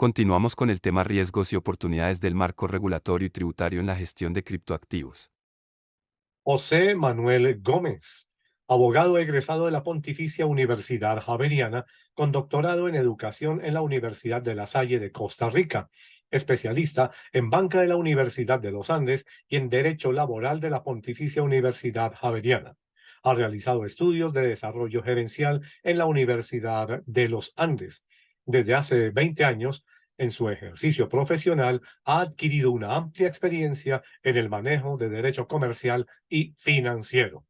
Continuamos con el tema riesgos y oportunidades del marco regulatorio y tributario en la gestión de criptoactivos. José Manuel Gómez, abogado egresado de la Pontificia Universidad Javeriana, con doctorado en educación en la Universidad de La Salle de Costa Rica, especialista en banca de la Universidad de los Andes y en derecho laboral de la Pontificia Universidad Javeriana. Ha realizado estudios de desarrollo gerencial en la Universidad de los Andes. Desde hace 20 años, en su ejercicio profesional, ha adquirido una amplia experiencia en el manejo de derecho comercial y financiero.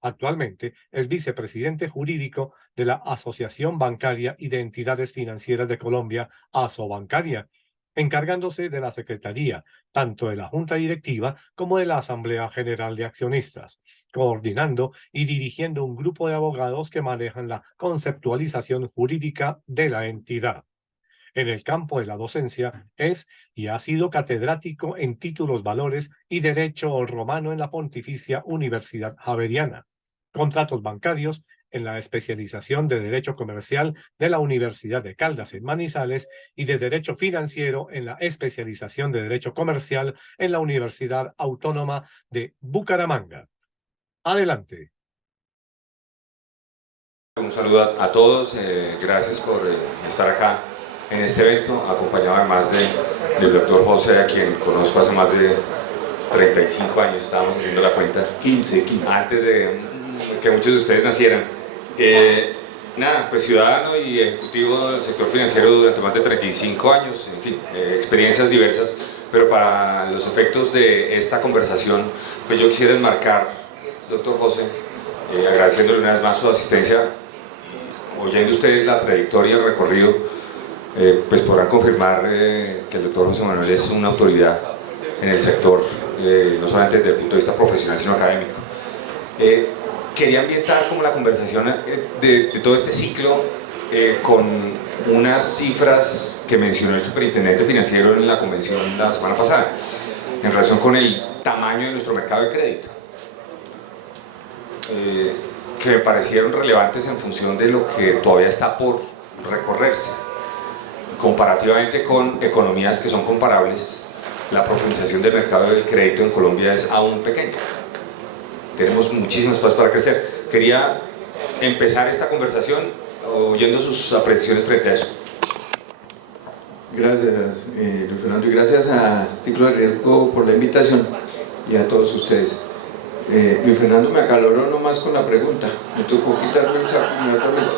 Actualmente es vicepresidente jurídico de la Asociación Bancaria y de Entidades Financieras de Colombia, ASOBancaria, encargándose de la Secretaría tanto de la Junta Directiva como de la Asamblea General de Accionistas, coordinando y dirigiendo un grupo de abogados que manejan la conceptualización jurídica de la entidad. En el campo de la docencia es y ha sido catedrático en títulos valores y derecho romano en la Pontificia Universidad Javeriana, contratos bancarios en la especialización de Derecho Comercial de la Universidad de Caldas en Manizales y de Derecho Financiero en la especialización de Derecho Comercial en la Universidad Autónoma de Bucaramanga. Adelante. Un saludo a todos, gracias por estar acá en este evento, acompañado además del doctor José, a quien conozco hace más de 35 años, estábamos haciendo la cuenta, 15, antes de que muchos de ustedes nacieran. Nada, pues ciudadano y ejecutivo del sector financiero durante más de 35 años, en fin, experiencias diversas, pero para los efectos de esta conversación, pues yo quisiera enmarcar, doctor José, agradeciéndole una vez más su asistencia. Oyendo ustedes la trayectoria, el recorrido, pues podrán confirmar que el doctor José Manuel es una autoridad en el sector, no solamente desde el punto de vista profesional, sino académico. Quería ambientar como la conversación de todo este ciclo con unas cifras que mencionó el superintendente financiero en la convención la semana pasada, en relación con el tamaño de nuestro mercado de crédito. Que me parecieron relevantes en función de lo que todavía está por recorrerse. Comparativamente con economías que son comparables, la profundización del mercado del crédito en Colombia es aún pequeña. Tenemos muchísimos pasos para crecer. Quería empezar esta conversación oyendo sus apreciaciones frente a eso. Gracias, Luis Fernando, y gracias a Ciclo de Riesgo por la invitación y a todos ustedes. Luis Fernando me acaloró nomás con la pregunta, me tocó quitarme el saco inmediatamente.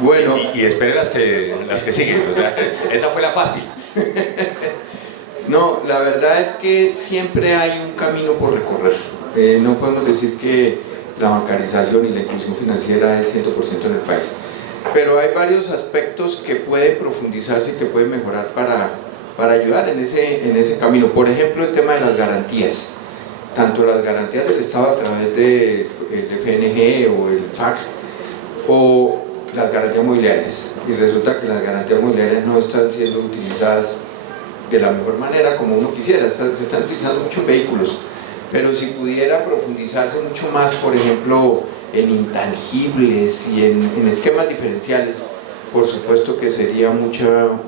Bueno. Y espere las que siguen, o sea, esa fue la fácil. No, la verdad es que siempre hay un camino por recorrer. No podemos decir que la bancarización y la inclusión financiera es 100% en el país. Pero hay varios aspectos que pueden profundizarse y que pueden mejorar para ayudar en ese camino. Por ejemplo, el tema de las garantías. Tanto las garantías del Estado a través del FNG o el FAC o las garantías mobiliarias, y resulta que las garantías mobiliarias no están siendo utilizadas de la mejor manera como uno quisiera. Se están utilizando muchos vehículos, pero si pudiera profundizarse mucho más, por ejemplo, en intangibles y en esquemas diferenciales, por supuesto que sería mucho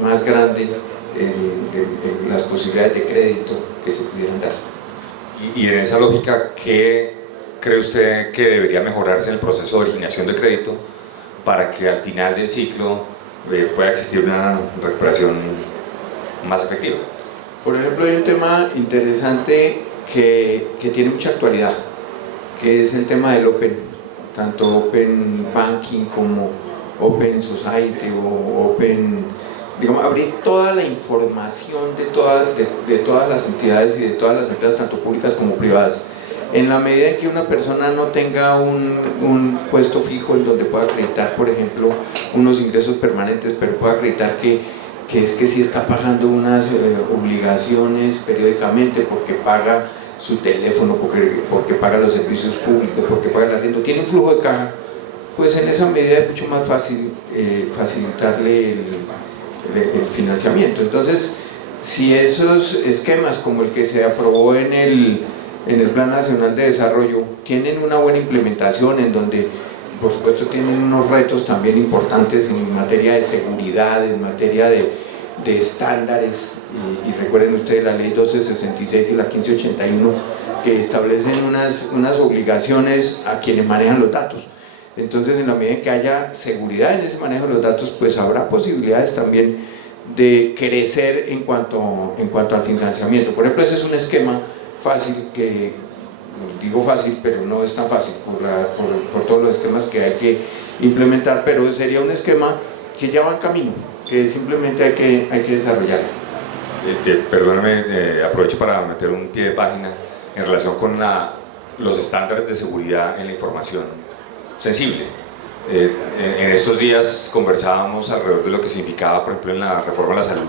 más grande las posibilidades de crédito que se pudieran dar. Y en esa lógica, ¿qué cree usted que debería mejorarse en el proceso de originación de crédito para que al final del ciclo pueda existir una recuperación más efectiva? Por ejemplo, hay un tema interesante que tiene mucha actualidad, que es el tema del Open, tanto Open Banking como Open Society o Open, digamos, abrir toda la información de todas las entidades y de todas las empresas, tanto públicas como privadas. En la medida en que una persona no tenga un puesto fijo en donde pueda acreditar, por ejemplo, unos ingresos permanentes, pero pueda acreditar que sí está pagando unas obligaciones periódicamente porque paga su teléfono, porque paga los servicios públicos, porque paga el arriendo, tiene un flujo de caja, pues en esa medida es mucho más fácil facilitarle el financiamiento. Entonces, si esos esquemas como el que se aprobó en el Plan Nacional de Desarrollo tienen una buena implementación en donde por supuesto tienen unos retos también importantes en materia de seguridad, en materia de estándares, y recuerden ustedes la ley 1266 y la 1581 que establecen unas obligaciones a quienes manejan los datos. Entonces, en la medida en que haya seguridad en ese manejo de los datos, pues habrá posibilidades también de crecer en cuanto al financiamiento. Por ejemplo, ese es un esquema fácil que, digo fácil, pero no es tan fácil por todos los esquemas que hay que implementar, pero sería un esquema que ya va en camino, que simplemente hay que desarrollarlo. Perdóname, aprovecho para meter un pie de página en relación con los estándares de seguridad en la información sensible. En estos días conversábamos alrededor de lo que significaba, por ejemplo, en la reforma a la salud,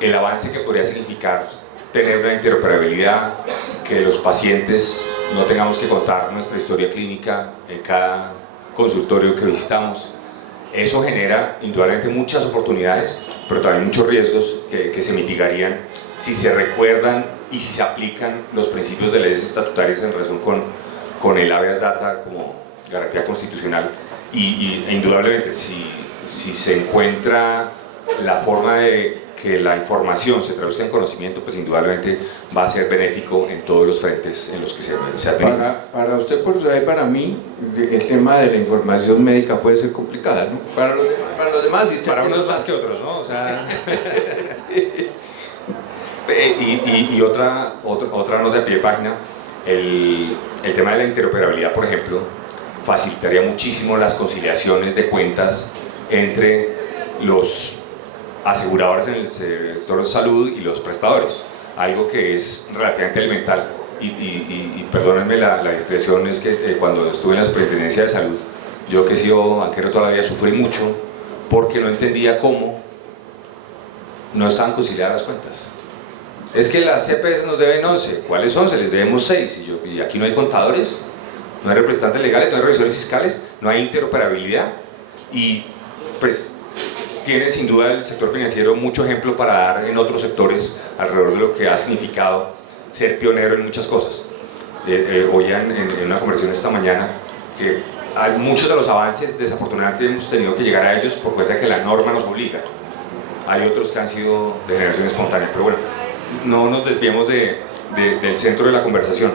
el avance que podría significar tener una interoperabilidad, que los pacientes no tengamos que contar nuestra historia clínica en cada consultorio que visitamos. Eso genera indudablemente muchas oportunidades, pero también muchos riesgos que se mitigarían si se recuerdan y si se aplican los principios de leyes estatutarias en relación con el habeas data como garantía constitucional, e indudablemente si se encuentra la forma de que la información se traduzca en conocimiento, pues indudablemente va a ser benéfico en todos los frentes en los que se administra. Para usted, por supuesto, para mí, el tema de la información médica puede ser complicada, ¿no? Para los demás, si para unos más que otros, ¿no? O sea, sí. Y otra nota de pie de página, el tema de la interoperabilidad, por ejemplo, facilitaría muchísimo las conciliaciones de cuentas entre los aseguradores en el sector de salud y los prestadores, algo que es relativamente elemental. Y perdónenme la discreción, es que cuando estuve en la superintendencia de salud, yo que he sido banquero toda la vida, sufrí mucho porque no entendía cómo no estaban conciliadas las cuentas. Es que las CPS nos deben 11, ¿cuáles 11? Les debemos 6, y aquí no hay contadores, no hay representantes legales, no hay revisores fiscales, no hay interoperabilidad, y pues tiene sin duda el sector financiero mucho ejemplo para dar en otros sectores alrededor de lo que ha significado ser pionero en muchas cosas. Oían en una conversación esta mañana que hay muchos de los avances, desafortunadamente hemos tenido que llegar a ellos por cuenta de que la norma nos obliga. Hay otros que han sido de generación espontánea, pero bueno, no nos desviemos del centro de la conversación.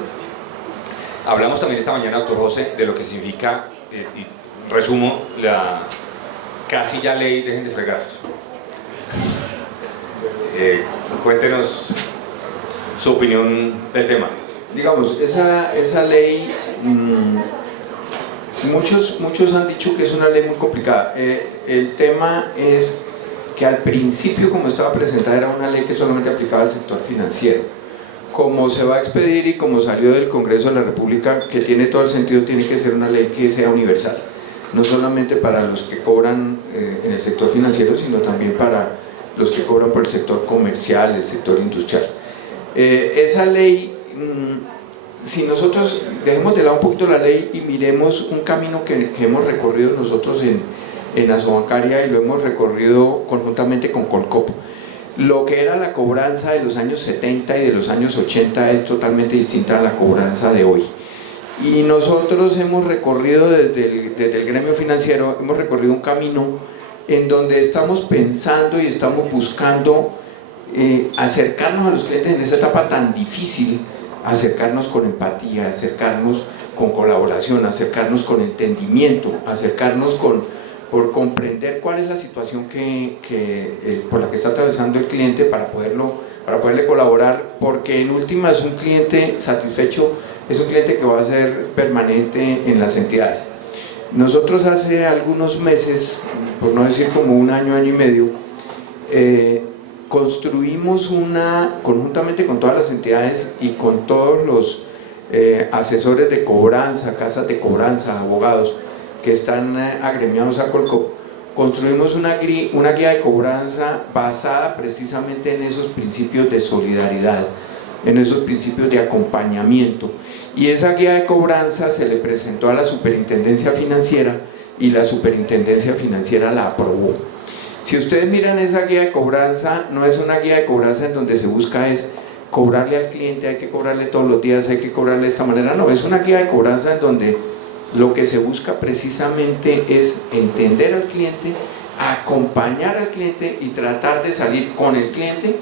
Hablamos también esta mañana, doctor José, de lo que significa, y resumo, la casi ya ley dejen de fregar. Cuéntenos su opinión del tema. Digamos, esa ley, muchos han dicho que es una ley muy complicada. El tema es que al principio, como estaba presentada, era una ley que solamente aplicaba al sector financiero. Como se va a expedir y como salió del Congreso de la República, que tiene todo el sentido, tiene que ser una ley que sea universal, no solamente para los que cobran en el sector financiero, sino también para los que cobran por el sector comercial, el sector industrial. Esa ley, si nosotros dejemos de lado un poquito la ley y miremos un camino que hemos recorrido nosotros en Asobancaria, y lo hemos recorrido conjuntamente con Colcop, lo que era la cobranza de los años 70 y de los años 80 es totalmente distinta a la cobranza de hoy. Y nosotros hemos recorrido desde el gremio financiero, hemos recorrido un camino en donde estamos pensando y estamos buscando acercarnos a los clientes en esta etapa tan difícil, acercarnos con empatía, acercarnos con colaboración, acercarnos con entendimiento, acercarnos por comprender cuál es la situación por la que está atravesando el cliente para poderle colaborar, porque en últimas un cliente satisfecho es un cliente que va a ser permanente en las entidades. Nosotros hace algunos meses, por no decir como un año, año y medio, construimos conjuntamente con todas las entidades y con todos los asesores de cobranza, casas de cobranza, abogados que están agremiados a Colcop, construimos una guía de cobranza basada precisamente en esos principios de solidaridad, en esos principios de acompañamiento, y esa guía de cobranza se le presentó a la Superintendencia Financiera y la Superintendencia Financiera la aprobó. Si ustedes miran esa guía de cobranza, no es una guía de cobranza en donde se busca es cobrarle al cliente, hay que cobrarle todos los días, hay que cobrarle de esta manera, no, es una guía de cobranza en donde lo que se busca precisamente es entender al cliente, acompañar al cliente y tratar de salir con el cliente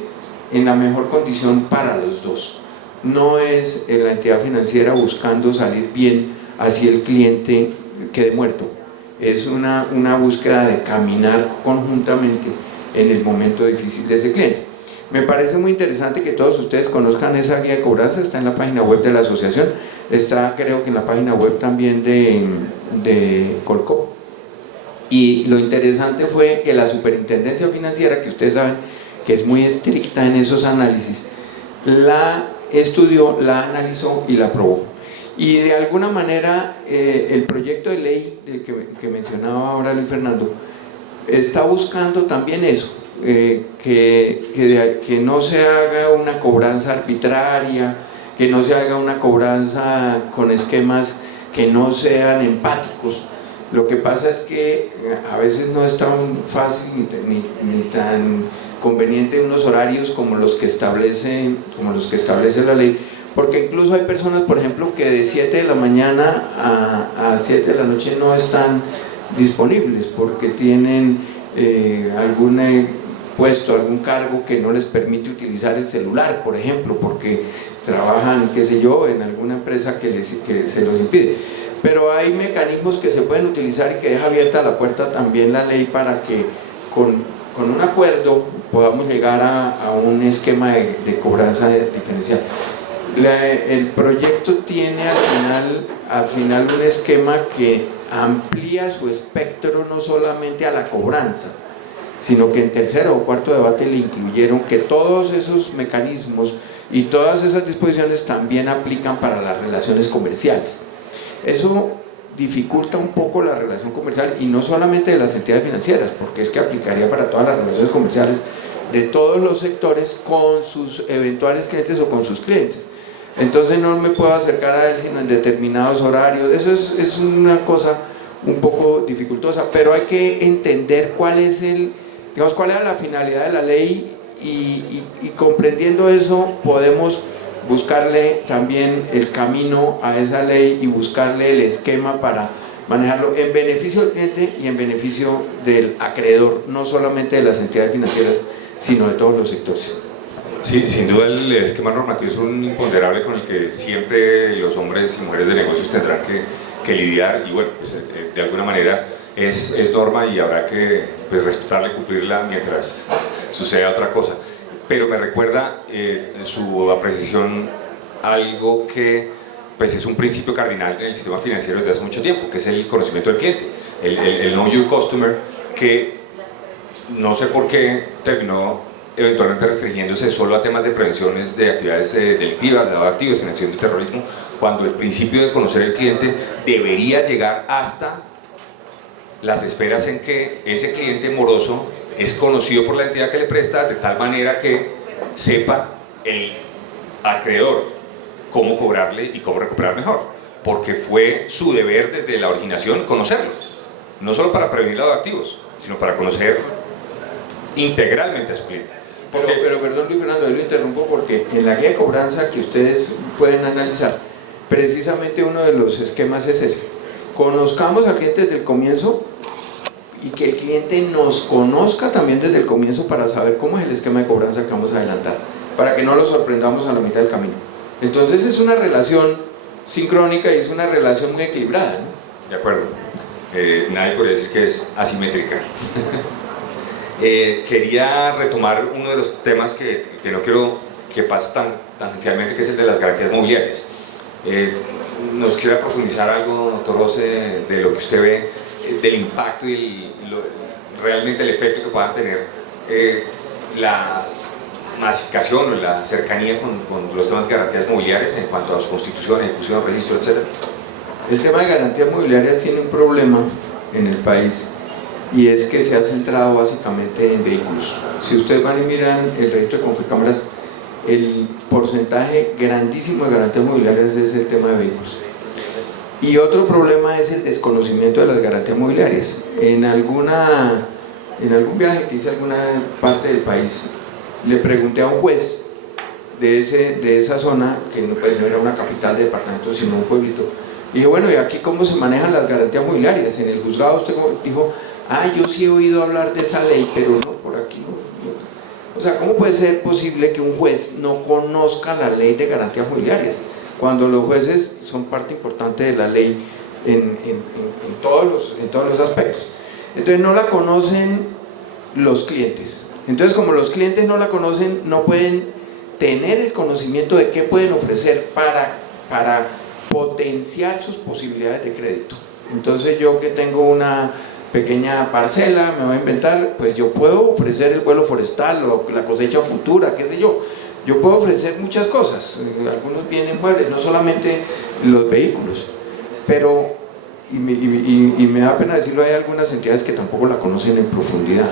en la mejor condición para los dos. No es la entidad financiera buscando salir bien así el cliente quede muerto. Es una búsqueda de caminar conjuntamente en el momento difícil de ese cliente. Me parece muy interesante que todos ustedes conozcan esa guía de cobranza, está en la página web de la asociación, está creo que en la página web también de Colcop. Y lo interesante fue que la superintendencia financiera, que ustedes saben que es muy estricta en esos análisis, la estudió, la analizó y la aprobó. Y de alguna manera el proyecto de ley del que mencionaba ahora Luis Fernando está buscando también eso, que no se haga una cobranza arbitraria, que no se haga una cobranza con esquemas que no sean empáticos. Lo que pasa es que a veces no es tan fácil ni tan conveniente unos horarios como los que establece la ley, porque incluso hay personas, por ejemplo, que de 7 de la mañana a 7 de la noche no están disponibles porque tienen algún puesto, algún cargo que no les permite utilizar el celular, por ejemplo, porque trabajan, qué sé yo, en alguna empresa que se los impide. Pero hay mecanismos que se pueden utilizar y que deja abierta la puerta también la ley para que con un acuerdo podamos llegar a un esquema de cobranza diferencial. El proyecto tiene al final un esquema que amplía su espectro no solamente a la cobranza, sino que en tercero o cuarto debate le incluyeron que todos esos mecanismos y todas esas disposiciones también aplican para las relaciones comerciales. Eso dificulta un poco la relación comercial y no solamente de las entidades financieras, porque es que aplicaría para todas las relaciones comerciales de todos los sectores con sus eventuales clientes o con sus clientes. Entonces no me puedo acercar a él sino en determinados horarios. Eso es una cosa un poco dificultosa, pero hay que entender cuál es la finalidad de la ley y comprendiendo eso podemos buscarle también el camino a esa ley y buscarle el esquema para manejarlo en beneficio del cliente y en beneficio del acreedor, no solamente de las entidades financieras, sino de todos los sectores. Sí, sin duda el esquema normativo es un imponderable con el que siempre los hombres y mujeres de negocios tendrán que lidiar y bueno, pues de alguna manera es norma y habrá que pues, respetarla y cumplirla mientras suceda otra cosa. Pero me recuerda su apreciación algo que pues, es un principio cardinal en el sistema financiero desde hace mucho tiempo, que es el conocimiento del cliente, el Know Your Customer, que no sé por qué terminó eventualmente restringiéndose solo a temas de prevenciones de actividades delictivas, lavado de activos, financiación de terrorismo, cuando el principio de conocer el cliente debería llegar hasta las esferas en que ese cliente moroso es conocido por la entidad que le presta de tal manera que sepa el acreedor cómo cobrarle y cómo recuperar mejor, porque fue su deber desde la originación conocerlo, no solo para prevenir lavado de activos, sino para conocer integralmente a su cliente. Pero perdón Luis Fernando, yo lo interrumpo porque en la guía de cobranza que ustedes pueden analizar, precisamente uno de los esquemas es ese: conozcamos al cliente desde el comienzo y que el cliente nos conozca también desde el comienzo para saber cómo es el esquema de cobranza que vamos a adelantar, para que no lo sorprendamos a la mitad del camino. Entonces es una relación sincrónica y es una relación muy equilibrada, ¿no? De acuerdo, nadie podría decir que es asimétrica. Quería retomar uno de los temas que no quiero que pase tan tangencialmente, que es el de las garantías mobiliarias. ¿Nos quiere profundizar algo, doctor José, de lo que usted ve, del impacto y realmente el efecto que puedan tener la masificación o la cercanía con los temas de garantías mobiliarias en cuanto a su constitución, ejecución, registro, etc.? El tema de garantías mobiliarias tiene un problema en el país y es que se ha centrado básicamente en vehículos. Si ustedes van y miran el registro de Confecámaras, el porcentaje grandísimo de garantías mobiliarias es el tema de vehículos. Y otro problema es el desconocimiento de las garantías mobiliarias. En algún viaje que hice a alguna parte del país, le pregunté a un juez de esa zona, que no era una capital de departamento, sino un pueblito, Y dije, bueno, ¿y aquí cómo se manejan las garantías mobiliarias? En el juzgado usted dijo, yo sí he oído hablar de esa ley, pero no, por aquí no. O sea, ¿cómo puede ser posible que un juez no conozca la ley de garantías mobiliarias? Cuando los jueces son parte importante de la ley en todos los aspectos. Entonces no la conocen los clientes. Entonces, como los clientes no la conocen, no pueden tener el conocimiento de qué pueden ofrecer para potenciar sus posibilidades de crédito. Entonces, yo que tengo una pequeña parcela, me voy a inventar, pues yo puedo ofrecer el vuelo forestal o la cosecha futura, qué sé yo. Yo puedo ofrecer muchas cosas, algunos bienes muebles, no solamente los vehículos. Pero, y me da pena decirlo, hay algunas entidades que tampoco la conocen en profundidad.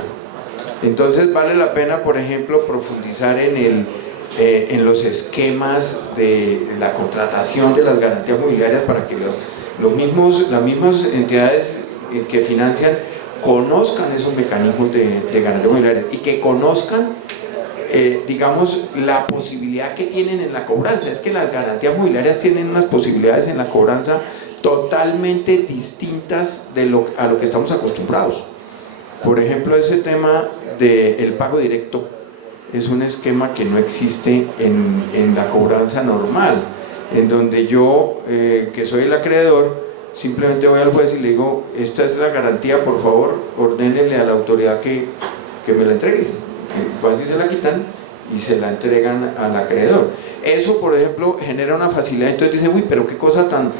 Entonces vale la pena, por ejemplo, profundizar en los esquemas de la contratación de las garantías mobiliarias para que las mismas entidades que financian conozcan esos mecanismos de garantías mobiliarias y que conozcan, digamos, la posibilidad que tienen en la cobranza. Es que las garantías mobiliarias tienen unas posibilidades en la cobranza totalmente distintas a lo que estamos acostumbrados. Por ejemplo, ese tema del pago directo es un esquema que no existe en la cobranza normal, en donde yo, que soy el acreedor, simplemente voy al juez y le digo, esta es la garantía, por favor, ordénele a la autoridad que me la entregue. El juez se la quitan y se la entregan al acreedor. Eso, por ejemplo, genera una facilidad. Entonces dicen, uy, pero qué cosa tan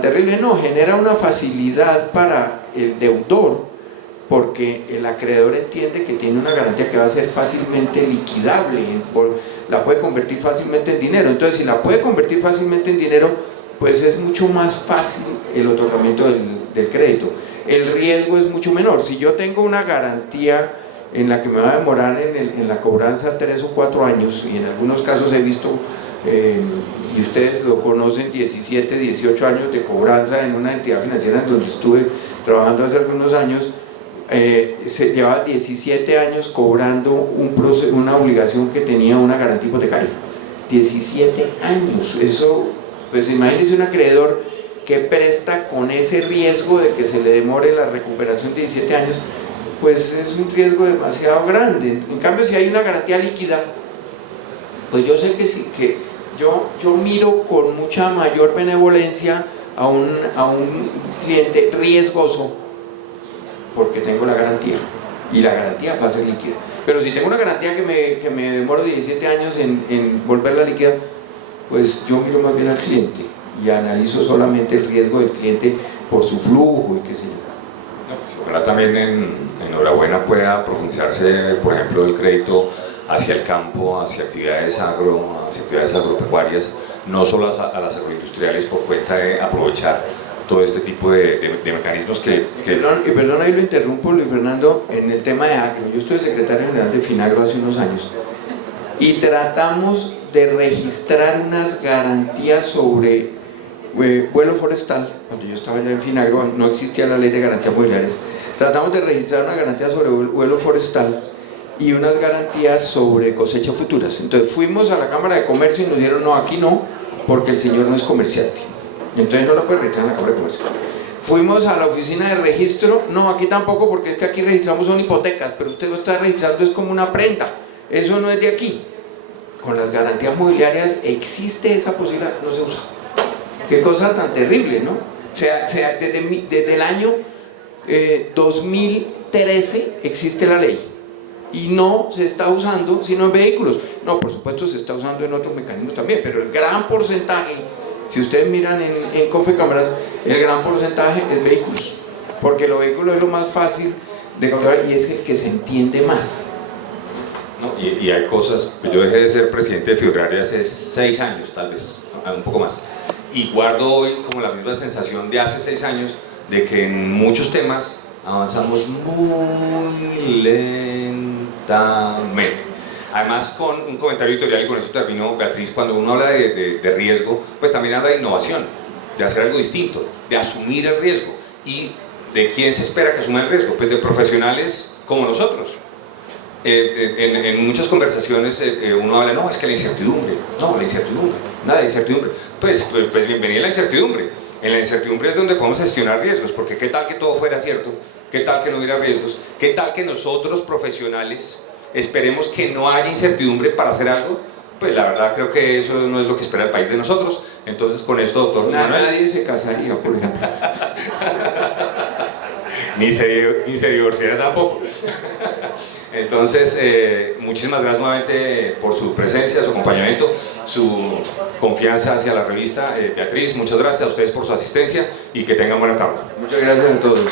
terrible. No, genera una facilidad para el deudor, porque el acreedor entiende que tiene una garantía que va a ser fácilmente liquidable, la puede convertir fácilmente en dinero. Entonces, si la puede convertir fácilmente en dinero, pues es mucho más fácil el otorgamiento del crédito. El riesgo es mucho menor. Si yo tengo una garantía en la que me va a demorar en la cobranza 3 o 4 años, y en algunos casos he visto, y ustedes lo conocen, 17, 18 años de cobranza en una entidad financiera en donde estuve trabajando hace algunos años, se llevaba 17 años cobrando una obligación que tenía una garantía hipotecaria. 17 años, eso, pues imagínense un acreedor que presta con ese riesgo de que se le demore la recuperación de 17 años, pues es un riesgo demasiado grande. En cambio, si hay una garantía líquida, pues yo sé que sí, que yo miro con mucha mayor benevolencia a un cliente riesgoso, porque tengo la garantía, y la garantía va a ser líquida. Pero si tengo una garantía que me demoro 17 años en volverla líquida, pues yo miro más bien al cliente y analizo solamente el riesgo del cliente por su flujo y qué sé yo. Ojalá también enhorabuena pueda profundizarse, por ejemplo, el crédito hacia el campo, hacia actividades agropecuarias, no solo a las agroindustriales, por cuenta de aprovechar todo este tipo de mecanismos que... Perdón, ahí lo interrumpo, Luis Fernando, en el tema de agro. Yo estuve secretario general de Finagro hace unos años y tratamos de registrar unas garantías sobre vuelo forestal. Cuando yo estaba allá en Finagro no existía la ley de garantías mobiliarias. Tratamos de registrar una garantía sobre vuelo forestal y unas garantías sobre cosechas futuras. Entonces fuimos a la Cámara de Comercio y nos dijeron, no, aquí no, porque el señor no es comerciante. Entonces no la puede registrar en la Cámara de Comercio. Fuimos a la oficina de registro, no, aquí tampoco, porque es que aquí registramos son hipotecas, pero usted lo está registrando es como una prenda, eso no es de aquí. Con las garantías mobiliarias existe esa posibilidad, no se usa. Qué cosa tan terrible, ¿no? O sea desde el año 2013 existe la ley y no se está usando sino en vehículos. No, por supuesto se está usando en otros mecanismos también, pero el gran porcentaje, si ustedes miran en Confecámaras, el gran porcentaje es vehículos, porque los vehículos es lo más fácil de controlar y es el que se entiende más. No, y hay cosas, yo dejé de ser presidente de Fibraria hace 6 años, tal vez, un poco más, y guardo hoy como la misma sensación de hace 6 años de que en muchos temas avanzamos muy lentamente. Además, con un comentario editorial, y con eso termino, Beatriz, cuando uno habla de riesgo, pues también habla de innovación, de hacer algo distinto, de asumir el riesgo. ¿Y de quién se espera que asuma el riesgo? Pues de profesionales como nosotros. En muchas conversaciones uno habla, no, es que la incertidumbre, nada de incertidumbre. Pues bienvenida la incertidumbre, En la incertidumbre es donde podemos gestionar riesgos, porque qué tal que todo fuera cierto, qué tal que no hubiera riesgos, qué tal que nosotros profesionales esperemos que no haya incertidumbre para hacer algo. Pues la verdad creo que eso no es lo que espera el país de nosotros. Entonces con esto, doctor Manuel, Nadie se casaría, por ejemplo. ni se divorciaría tampoco. Entonces, muchísimas gracias nuevamente por su presencia, su acompañamiento, su confianza hacia la revista. Beatriz, muchas gracias a ustedes por su asistencia y que tengan buena tarde. Muchas gracias a todos.